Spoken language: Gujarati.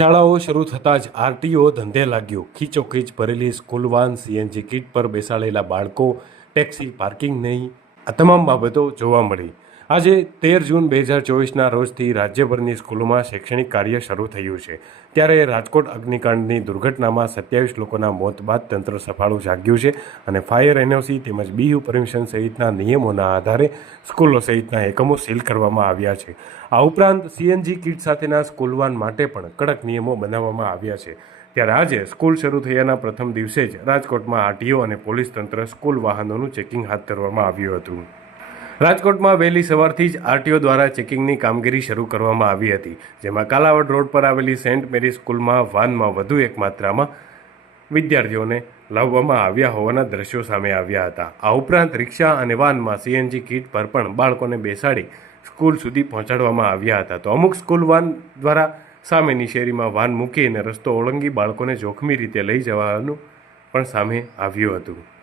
શાળાઓ શરૂ થતાં જ આરટીઓ ધંધે લાગ્યો। ખીચોખીચ ભરેલી સ્કૂલ વાન, સીએનજી કિટ પર બેસાડેલા બાળકો, ટેક્સી પાર્કિંગ નહીં, આ તમામ બાબતો જોવા મળી। આજે 13 જૂન 2024ના રોજથી રાજ્યભરની સ્કૂલોમાં શૈક્ષણિક કાર્ય શરૂ થયું છે। ત્યારે રાજકોટ અગ્નિકાંડની દુર્ઘટનામાં 27 લોકોના મોત બાદ તંત્ર સફાળું જાગ્યું છે અને ફાયર એનઓસી તેમજ બીયુ પરમિશન સહિતના નિયમોના આધારે સ્કૂલો સહિતના એકમો સીલ કરવામાં આવ્યા છે। આ ઉપરાંત સીએનજી કિટ સાથેના સ્કૂલ વાન માટે પણ કડક નિયમો બનાવવામાં આવ્યા છે। ત્યારે આજે સ્કૂલ શરૂ થયાના પ્રથમ દિવસે જ રાજકોટમાં આરટીઓ અને પોલીસ તંત્ર સ્કૂલ વાહનોનું ચેકિંગ હાથ ધરવામાં આવ્યું હતું। રાજકોટમાં વહેલી સવારથી જ આરટીઓ દ્વારા ચેકિંગની કામગીરી શરૂ કરવામાં આવી હતી, જેમાં કાલાવડ રોડ પર આવેલી સેન્ટ મેરી સ્કૂલમાં વાનમાં વધુ એક માત્રામાં વિદ્યાર્થીઓને લાવવામાં આવ્યા હોવાના દ્રશ્યો સામે આવ્યા હતા। આ ઉપરાંત રિક્ષા અને વાનમાં સીએનજી કિટ પર પણ બાળકોને બેસાડી સ્કૂલ સુધી પહોંચાડવામાં આવ્યા હતા। તો અમુક સ્કૂલ વાન દ્વારા સામેની શેરીમાં વાન મૂકીને રસ્તો ઓળંગી બાળકોને જોખમી રીતે લઈ જવાનું પણ સામે આવ્યું હતું।